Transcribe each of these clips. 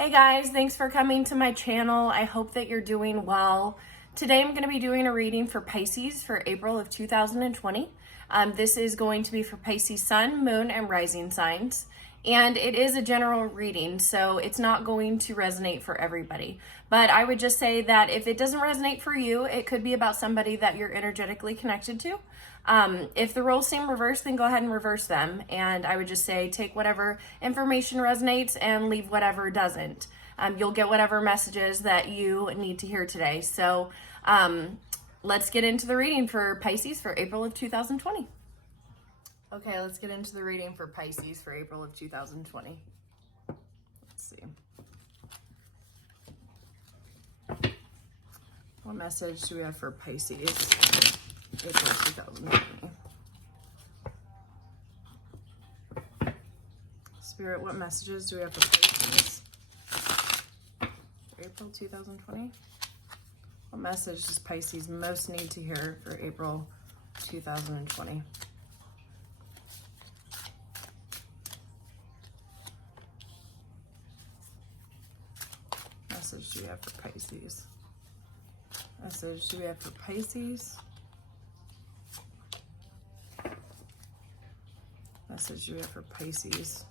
Hey guys, thanks for coming to my channel. I hope that you're doing well. Today I'm going to be doing a reading for Pisces for April of 2020. This is going to be for Pisces sun, moon, and rising signs. And it is a general reading, so it's not going to resonate for everybody. But I would just say that if it doesn't resonate for you, it could be about somebody that you're energetically connected to. If the roles seem reversed, then go ahead and reverse them. And I would just say take whatever information resonates and leave whatever doesn't. You'll get whatever messages that you need to hear today. So let's get into the reading for Pisces for April of 2020. Okay, let's get into the reading for Pisces for April of 2020. Let's see. What message do we have for Pisces? April 2020. Spirit, what messages do we have for Pisces? For April 2020? What message does Pisces most need to hear for April 2020? Message do we have for Pisces? Message do we have for Pisces? Message do we have for Pisces?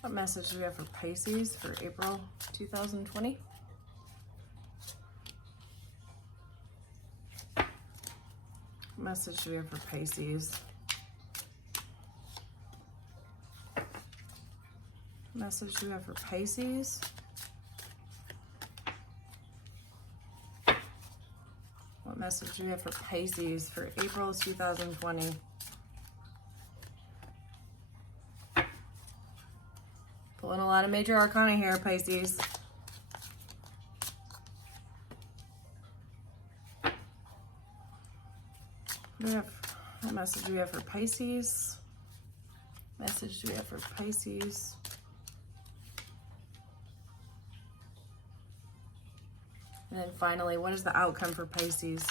What message do we have for Pisces for April 2020? What message do we have for Pisces? Message do we have for Pisces? What message do we have for Pisces for April 2020? Pulling a lot of major arcana here, Pisces. What message do we have for Pisces? Message do we have for Pisces? And then finally, what is the outcome for Pisces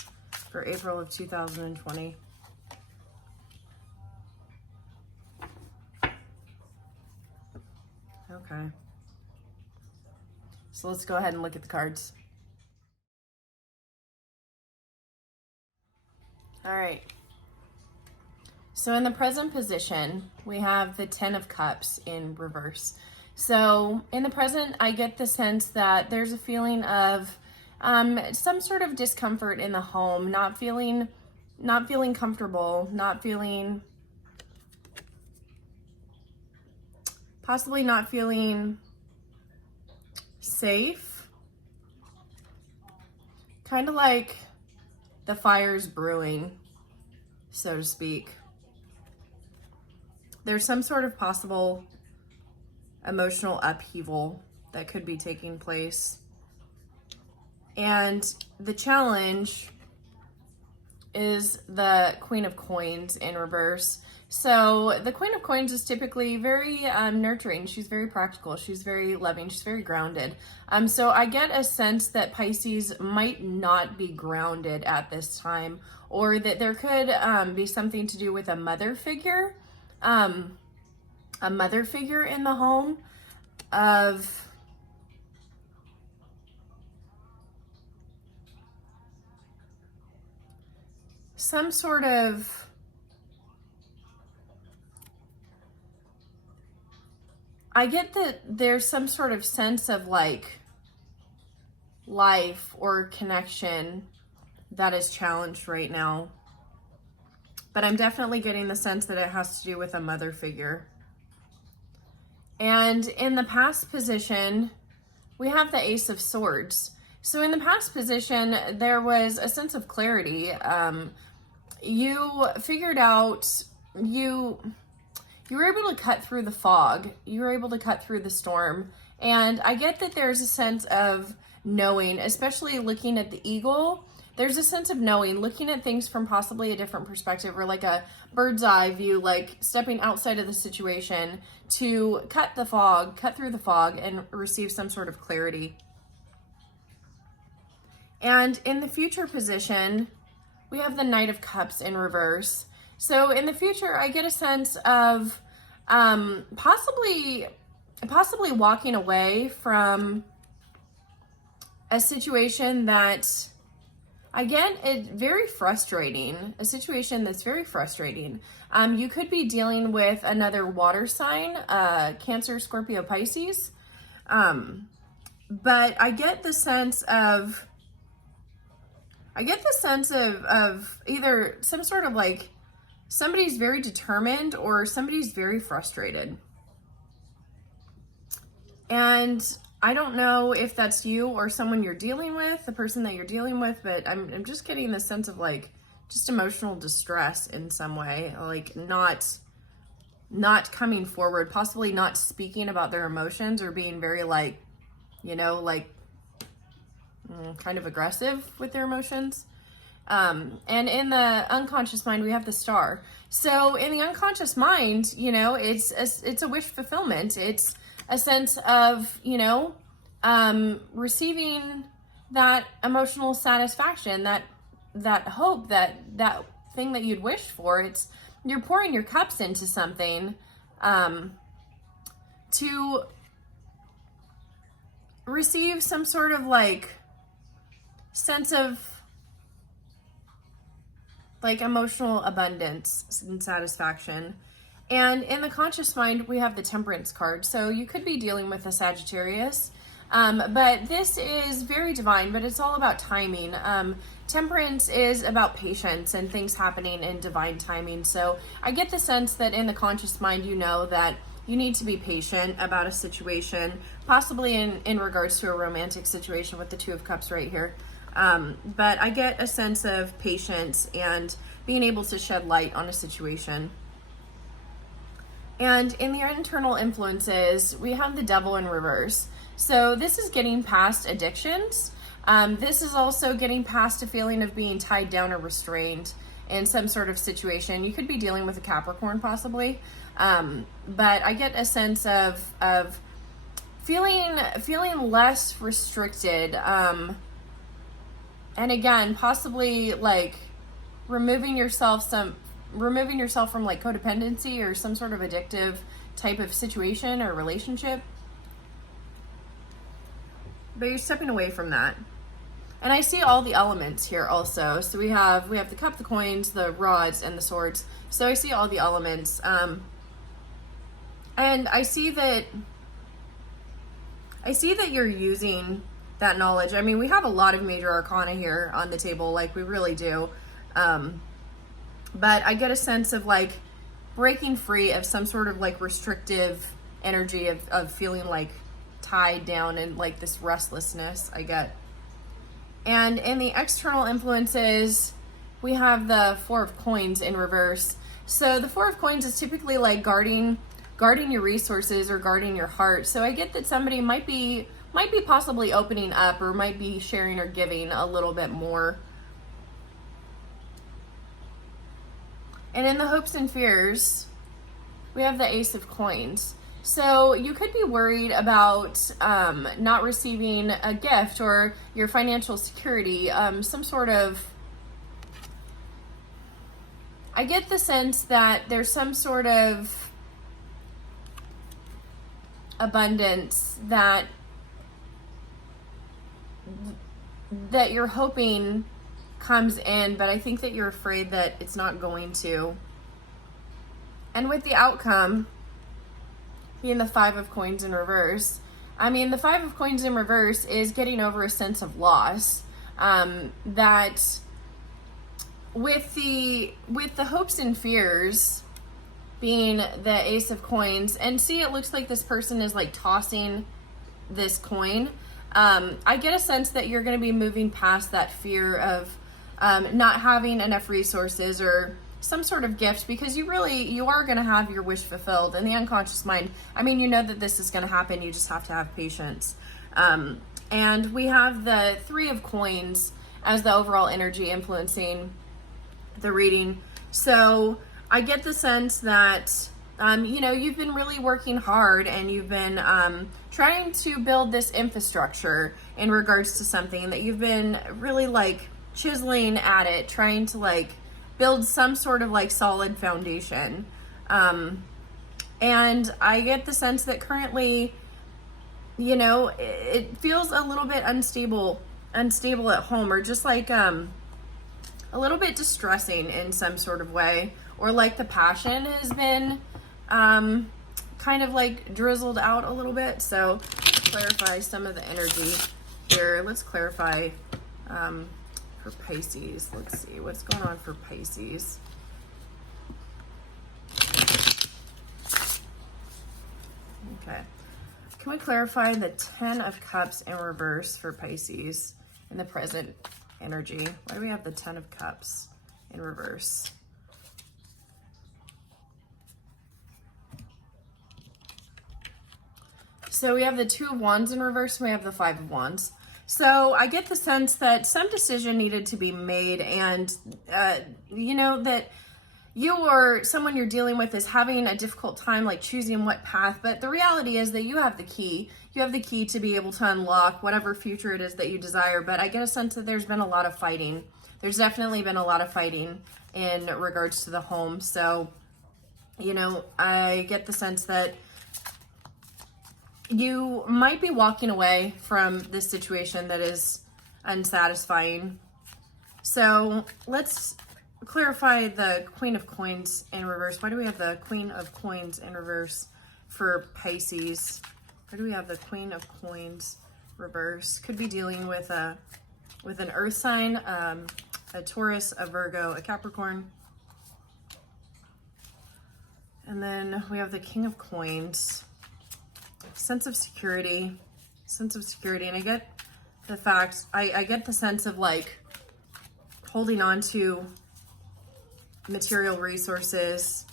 for April of 2020? Okay. So let's go ahead and look at the cards. All right. So in the present position, we have the 10 of Cups in reverse. So in the present, I get the sense that there's a feeling of some sort of discomfort in the home, not feeling comfortable, possibly not feeling safe. Kind of like the fire's brewing, so to speak. There's some sort of possible emotional upheaval that could be taking place. And the challenge is the Queen of Coins in reverse. So the Queen of Coins is typically very nurturing. She's very practical. She's very loving. She's very grounded. So I get a sense that Pisces might not be grounded at this time, or that there could be something to do with a mother figure in the home of some sort of I get that there's some sort of sense of like life or connection that is challenged right now. But I'm definitely getting the sense that it has to do with a mother figure. And in the past position, we have the Ace of Swords. So in the past position, there was a sense of clarity. You figured out, you were able to cut through the fog. You were able to cut through the storm. And I get that there's a sense of knowing, especially looking at the eagle. There's a sense of knowing, looking at things from possibly a different perspective, or like a bird's eye view, like stepping outside of the situation to cut through the fog and receive some sort of clarity. And in the future position, we have the Knight of Cups in reverse. So in the future, I get a sense of possibly walking away from a situation that, again, it's very frustrating, a situation that's very frustrating. You could be dealing with another water sign, Cancer, Scorpio, Pisces. But I get the sense of either some sort of like somebody's very determined or somebody's very frustrated. And I don't know if that's you or someone you're dealing with, the person that you're dealing with, but I'm just getting this sense of like just emotional distress in some way, like not coming forward, possibly not speaking about their emotions or being very like, you know, like kind of aggressive with their emotions. And in the unconscious mind, we have the Star. So in the unconscious mind, you know, it's a wish fulfillment. It's a sense of, you know, receiving that emotional satisfaction, that hope, that thing that you'd wished for. It's, you're pouring your cups into something, to receive some sort of like sense of like emotional abundance and satisfaction. And in the conscious mind, we have the Temperance card. So you could be dealing with a Sagittarius, but this is very divine, but it's all about timing. Temperance is about patience and things happening in divine timing. So I get the sense that in the conscious mind, you know that you need to be patient about a situation, possibly in regards to a romantic situation with the Two of Cups right here. But I get a sense of patience and being able to shed light on a situation. And in the internal influences, we have the Devil in reverse. So this is getting past addictions. This is also getting past a feeling of being tied down or restrained in some sort of situation. You could be dealing with a Capricorn possibly. But I get a sense of feeling less restricted. And again, possibly like removing yourself from like codependency or some sort of addictive type of situation or relationship. But you're stepping away from that. And I see all the elements here also. So we have the cup, the coins, the rods, and the swords. So I see all the elements. And I see that you're using that knowledge. I mean, we have a lot of major arcana here on the table, like we really do. But I get a sense of like breaking free of some sort of like restrictive energy of feeling like tied down and like this restlessness I get. And in the external influences, we have the Four of Coins in reverse. So the Four of Coins is typically like guarding your resources or guarding your heart. So I get that somebody might be possibly opening up or might be sharing or giving a little bit more. And in the hopes and fears, we have the Ace of Coins. So you could be worried about not receiving a gift or your financial security, some sort of, I get the sense that there's some sort of abundance that you're hoping comes in, but I think that you're afraid that it's not going to. And with the outcome being the Five of Coins in reverse, I mean, the Five of Coins in reverse is getting over a sense of loss. That with the hopes and fears being the Ace of Coins, and see, it looks like this person is like tossing this coin. I get a sense that you're going to be moving past that fear of not having enough resources or some sort of gift, because you are going to have your wish fulfilled in the unconscious mind. I mean, you know that this is going to happen. You just have to have patience. And we have the Three of Coins as the overall energy influencing the reading. So I get the sense that, you know, you've been really working hard and you've been trying to build this infrastructure in regards to something that you've been really like chiseling at it, trying to like build some sort of like solid foundation. And I get the sense that currently, you know, it feels a little bit unstable at home, or just like a little bit distressing in some sort of way, or like the passion has been kind of like drizzled out a little bit. So let's clarify some of the energy here. Let's clarify for Pisces. Let's see what's going on for Pisces. Okay. Can we clarify the 10 of Cups in reverse for Pisces in the present energy? Why do we have the 10 of Cups in reverse? So we have the 2 of Wands in reverse, and we have the 5 of Wands. So I get the sense that some decision needed to be made, and you know, that you or someone you're dealing with is having a difficult time like choosing what path, but the reality is that you have the key. You have the key to be able to unlock whatever future it is that you desire, but I get a sense that there's been a lot of fighting. There's definitely been a lot of fighting in regards to the home. So, you know, I get the sense that you might be walking away from this situation that is unsatisfying. So let's clarify the Queen of Coins in reverse. Why do we have the Queen of Coins in reverse for Pisces? Why do we have the Queen of Coins reverse? Could be dealing with an earth sign, a Taurus, a Virgo, a Capricorn. And then we have the King of Coins. Sense of security. And I get the fact, I get the sense of like holding on to material resources,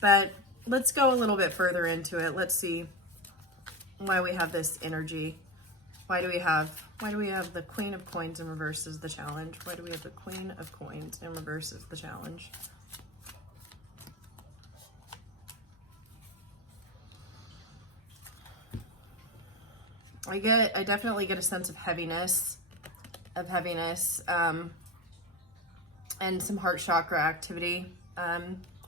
but let's go a little bit further into it. Let's see why we have this energy. Why do we have the Queen of Coins in reverse as the challenge? Why do we have the Queen of Coins in reverse as the challenge? I definitely get a sense of heaviness, and some heart chakra activity.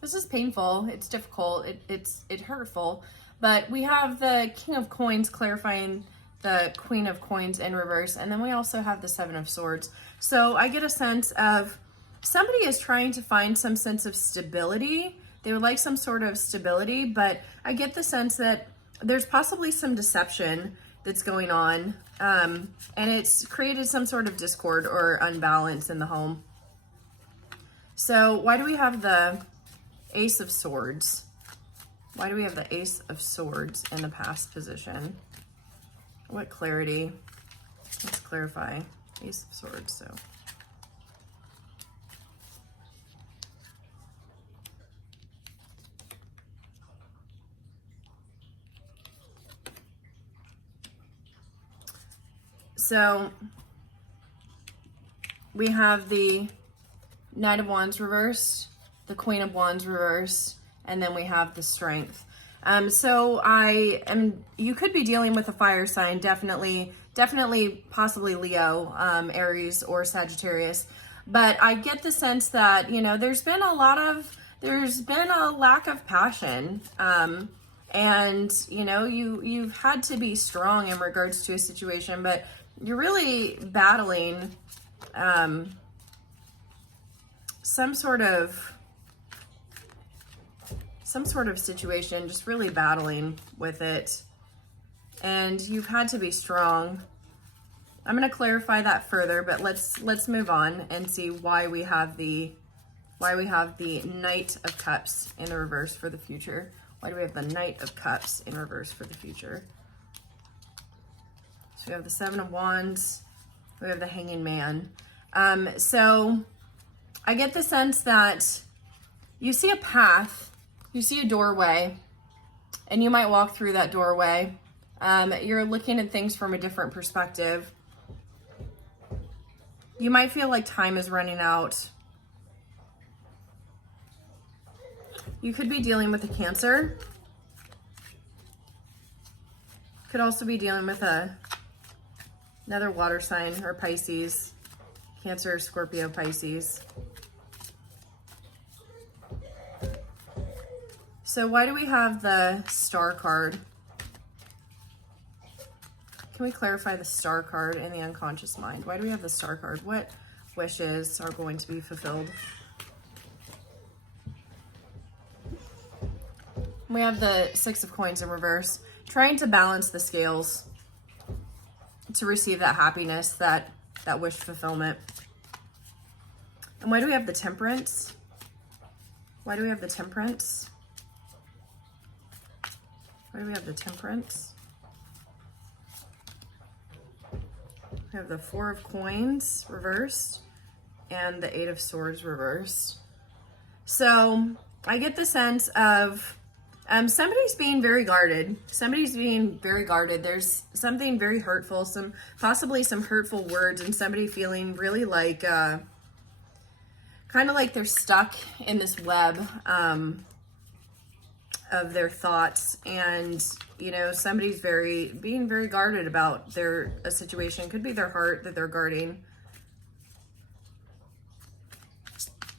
This is painful. It's difficult. It's hurtful. But we have the King of Coins clarifying the Queen of Coins in reverse, and then we also have the 7 of Swords. So I get a sense of somebody is trying to find some sense of stability. They would like some sort of stability, but I get the sense that there's possibly some deception that's going on, and it's created some sort of discord or unbalance in the home. So why do we have the Ace of Swords? Why do we have the Ace of Swords in the past position? What clarity? Let's clarify. Ace of Swords, so. So we have the Knight of Wands reversed, the Queen of Wands reversed, and then we have the Strength. So you could be dealing with a fire sign, definitely possibly Leo, Aries, or Sagittarius. But I get the sense that, you know, there's been a lack of passion. And, you know, you've had to be strong in regards to a situation, but you're really battling some sort of situation, just really battling with it, and you've had to be strong. I'm going to clarify that further, but let's move on and see why we have the Knight of Cups in the reverse for the future. Why do we have the Knight of Cups in reverse for the future? So we have the 7 of Wands, we have the Hanging Man. So I get the sense that you see a path, you see a doorway, and you might walk through that doorway. You're looking at things from a different perspective. You might feel like time is running out. You could be dealing with a Cancer. Could also be dealing with another water sign or Pisces. Cancer, Scorpio, Pisces. So why do we have the Star card? Can we clarify the Star card in the unconscious mind? Why do we have the Star card? What wishes are going to be fulfilled? We have the Six of Coins in reverse, trying to balance the scales to receive that happiness, that wish fulfillment. And why do we have the Temperance? Why do we have the Temperance? Why do we have the Temperance? We have the Four of Coins reversed and the Eight of Swords reversed. So I get the sense of somebody's being very guarded. Somebody's being very guarded. There's something very hurtful, possibly some hurtful words, and somebody feeling really like, kind of like they're stuck in this web of their thoughts. And, you know, somebody's being very guarded about a situation. Could be their heart that they're guarding.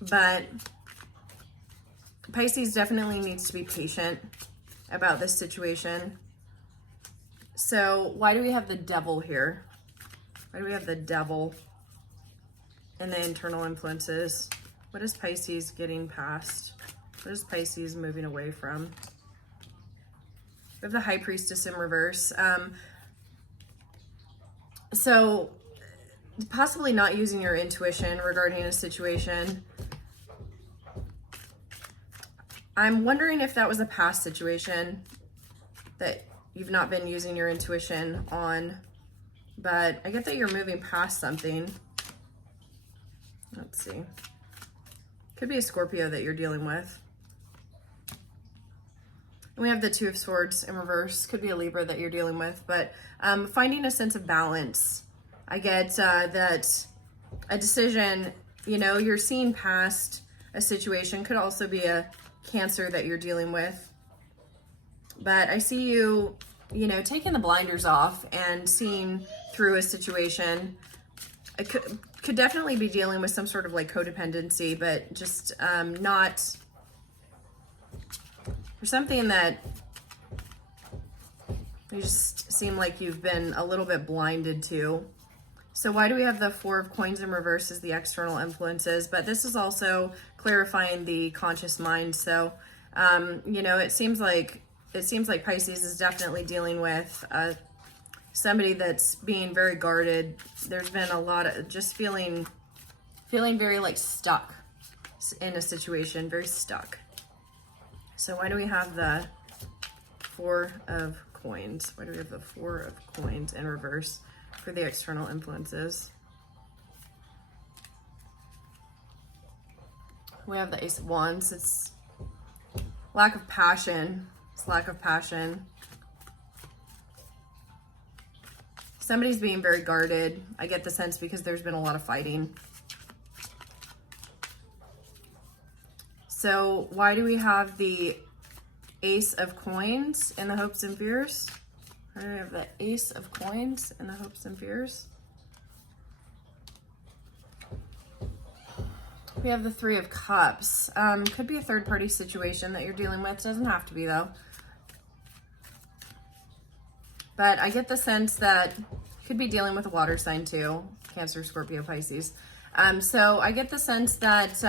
But Pisces definitely needs to be patient about this situation. So why do we have the Devil here? Why do we have the Devil and the internal influences? What is Pisces getting past? What is Pisces moving away from? We have the High Priestess in reverse. So possibly not using your intuition regarding a situation. I'm wondering if that was a past situation that you've not been using your intuition on, but I get that you're moving past something. Let's see. Could be a Scorpio that you're dealing with. And we have the Two of Swords in reverse. Could be a Libra that you're dealing with, but finding a sense of balance. I get that a decision, you know, you're seeing past a situation. Could also be a Cancer that you're dealing with. But I see you, you know, taking the blinders off and seeing through a situation. I could definitely be dealing with some sort of like codependency, but just not for something that you just seem like you've been a little bit blinded to. So why do we have the Four of Coins in reverse as the external influences? But this is also clarifying the conscious mind. So, you know, it seems like Pisces is definitely dealing with somebody that's being very guarded. There's been a lot of just feeling very like stuck in a situation, very stuck. So why do we have the Four of Coins? Why do we have the Four of Coins in reverse for the external influences? We have the Ace of Wands. It's lack of passion. It's lack of passion. Somebody's being very guarded. I get the sense because there's been a lot of fighting. So why do we have the Ace of Coins in the Hopes and Fears? Why do we have the Ace of Coins in the Hopes and Fears? We have the Three of Cups. Could be a third-party situation that you're dealing with. Doesn't have to be, though. But I get the sense that you could be dealing with a water sign, too. Cancer, Scorpio, Pisces. So I get the sense that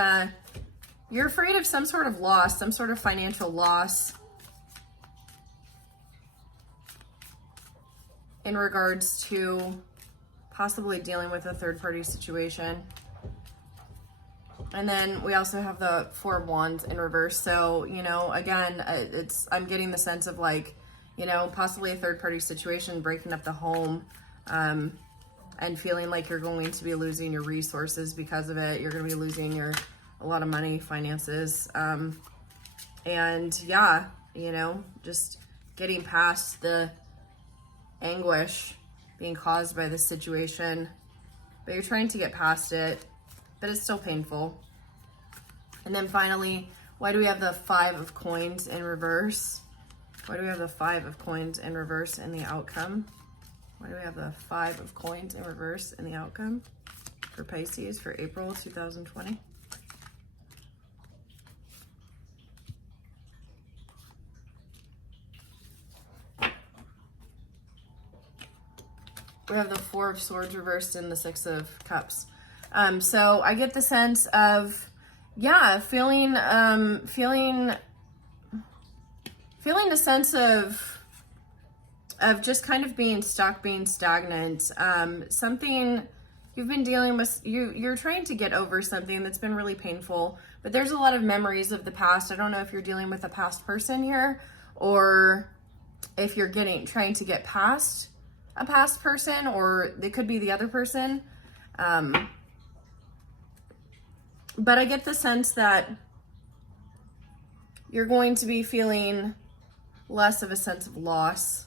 you're afraid of some sort of loss, some sort of financial loss in regards to possibly dealing with a third-party situation. And then we also have the Four of Wands in reverse. So, you know, again, I'm getting the sense of like, you know, possibly a third-party situation, breaking up the home, and feeling like you're going to be losing your resources because of it. You're going to be losing a lot of money, finances. And yeah, you know, just getting past the anguish being caused by this situation, but you're trying to get past it, but it's still painful. And then finally, why do we have the Five of Coins in reverse? Why do we have the Five of Coins in reverse in the outcome? Why do we have the Five of Coins in reverse in the outcome for Pisces for April 2020? We have the Four of Swords reversed and the Six of Cups. So I get the sense of, yeah, feeling a sense of just kind of being stuck, being stagnant. Something you've been dealing with, you're trying to get over something that's been really painful, but there's a lot of memories of the past. I don't know if you're dealing with a past person here, or if you're trying to get past a past person, or it could be the other person. But I get the sense that you're going to be feeling less of a sense of loss.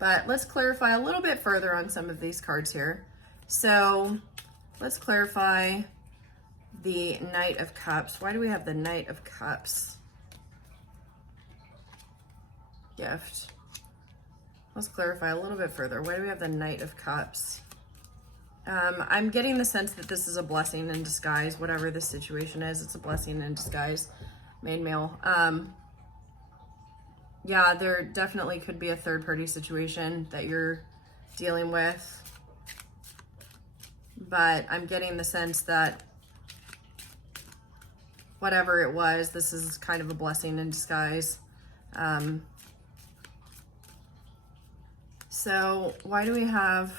But let's clarify a little bit further on some of these cards here. So let's clarify the Knight of Cups. Why do we have the Knight of Cups? Gift. Let's clarify a little bit further. Why do we have the Knight of Cups? I'm getting the sense that this is a blessing in disguise. Whatever this situation is, it's a blessing in disguise. Main male. Yeah, there definitely could be a third-party situation that you're dealing with. But I'm getting the sense that whatever it was, this is kind of a blessing in disguise. So why do we have...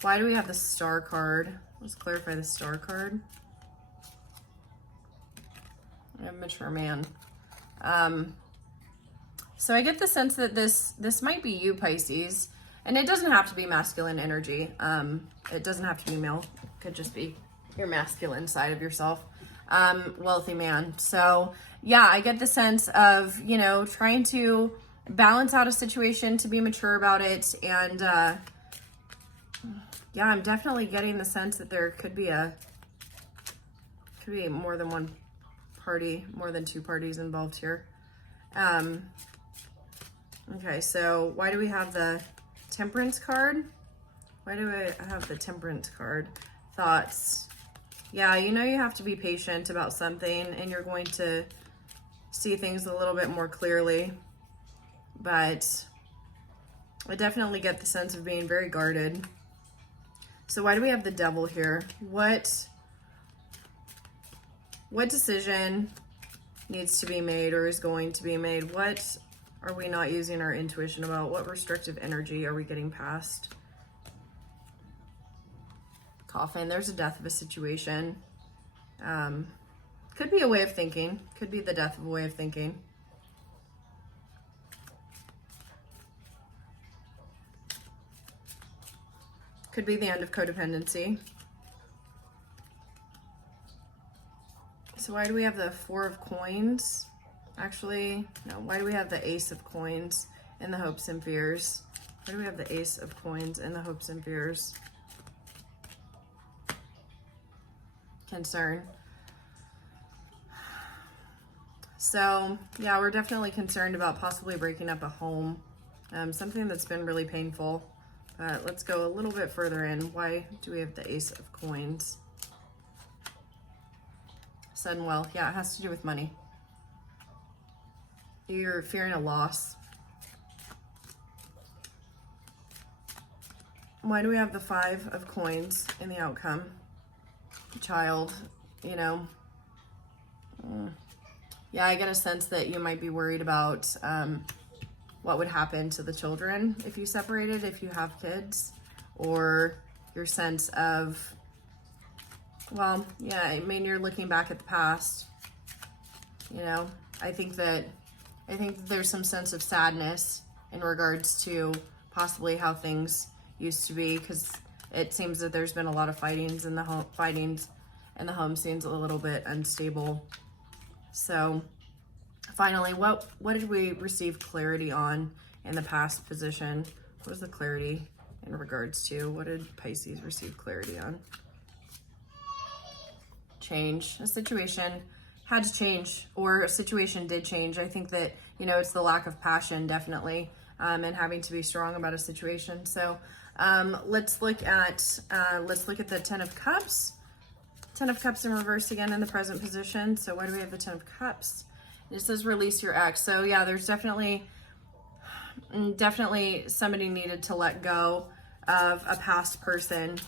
Why do we have the Star card? Let's clarify the Star card. A mature man. So I get the sense that this might be you, Pisces, and it doesn't have to be masculine energy. It doesn't have to be male. It could just be your masculine side of yourself. Wealthy man. So yeah, I get the sense of, you know, trying to balance out a situation, to be mature about it, and yeah, I'm definitely getting the sense that there could be more than one party, more than two parties involved here. Okay, so why do we have the Temperance card? Why do I have the Temperance card? Thoughts. Yeah, you know you have to be patient about something, and you're going to see things a little bit more clearly. But I definitely get the sense of being very guarded. So why do we have the Devil here? What decision needs to be made or is going to be made? What are we not using our intuition about? What restrictive energy are we getting past? Coffin, there's a death of a situation. Could be a way of thinking. Could be the death of a way of thinking. Could be the end of codependency. So why do we have the Four of Coins? Actually, no, why do we have the Ace of Coins in the Hopes and Fears? Why do we have the Ace of Coins in the Hopes and Fears? Concern. So yeah, we're definitely concerned about possibly breaking up a home. Something that's been really painful. Let's go a little bit further in. Why do we have the Ace of Coins? Sudden wealth. Yeah, it has to do with money. You're fearing a loss. Why do we have the Five of Coins in the outcome? Child, you know. Yeah, I get a sense that you might be worried about what would happen to the children if you separated, if you have kids, or your sense of, well, yeah, I mean, you're looking back at the past, you know. I think there's some sense of sadness in regards to possibly how things used to be, because it seems that there's been a lot of fightings and the home seems a little bit unstable. So finally, what did we receive clarity on in the past position? What was the clarity in regards to? What did Pisces receive clarity on? Change. A situation had to change, or a situation did change. I think that, you know, it's the lack of passion, definitely, and having to be strong about a situation. So let's look at the Ten of Cups. Ten of Cups in reverse again in the present position. So why do we have the Ten of Cups? It says release your ex. So yeah, there's definitely definitely somebody needed to let go of a past person.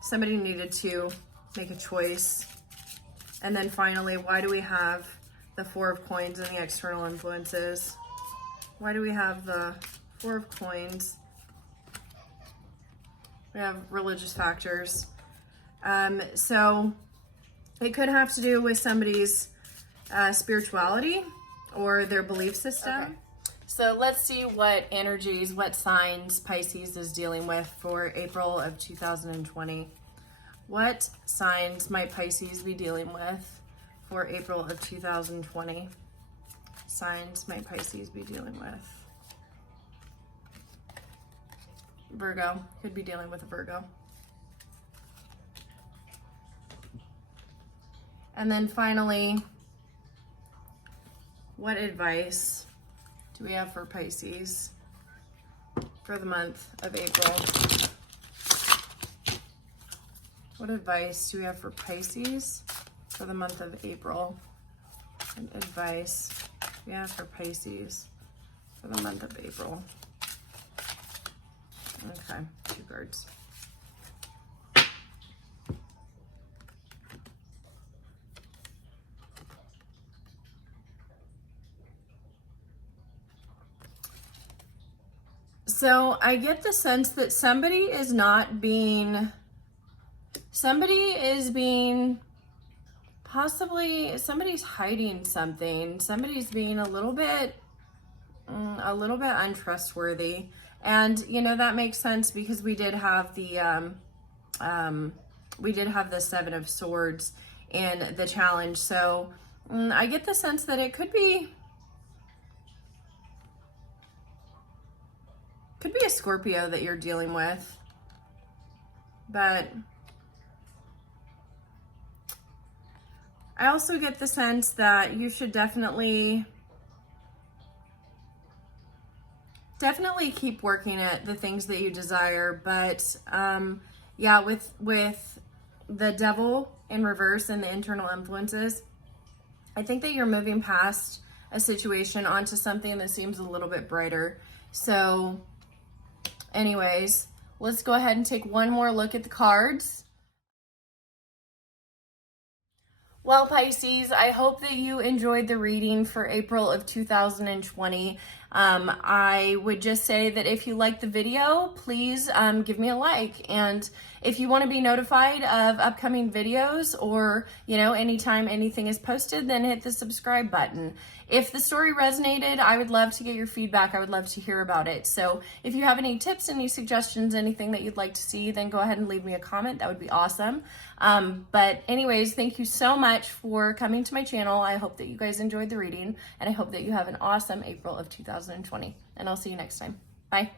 Somebody needed to make a choice. And then finally, why do we have the Four of Coins and the external influences? Why do we have the Four of Coins? We have religious factors. So it could have to do with somebody's spirituality or their belief system. Okay. So let's see what energies, what signs Pisces is dealing with for April of 2020. What signs might Pisces be dealing with for April of 2020? Signs might Pisces be dealing with? Virgo. Could be dealing with a Virgo. And then finally, what advice do we have for Pisces for the month of April? What advice do we have for Pisces for the month of April? What advice do we have for Pisces for the month of April? Okay, 2 cards. So I get the sense that somebody is possibly, somebody's hiding something. Somebody's being a little bit untrustworthy. And, you know, that makes sense because we did have the, Seven of Swords in the challenge. So I get the sense that it could be a Scorpio that you're dealing with, but I also get the sense that you should definitely keep working at the things that you desire. But yeah, with the Devil in reverse and the internal influences, I think that you're moving past a situation onto something that seems a little bit brighter. So anyways, let's go ahead and take one more look at the cards. Well, Pisces, I hope that you enjoyed the reading for April of 2020. I would just say that if you liked the video, please give me a like. And if you want to be notified of upcoming videos or, you know, anytime anything is posted, then hit the subscribe button. If the story resonated, I would love to get your feedback. I would love to hear about it. So if you have any tips, any suggestions, anything that you'd like to see, then go ahead and leave me a comment. That would be awesome. But anyways, thank you so much for coming to my channel. I hope that you guys enjoyed the reading, and I hope that you have an awesome April of 2020. And I'll see you next time. Bye.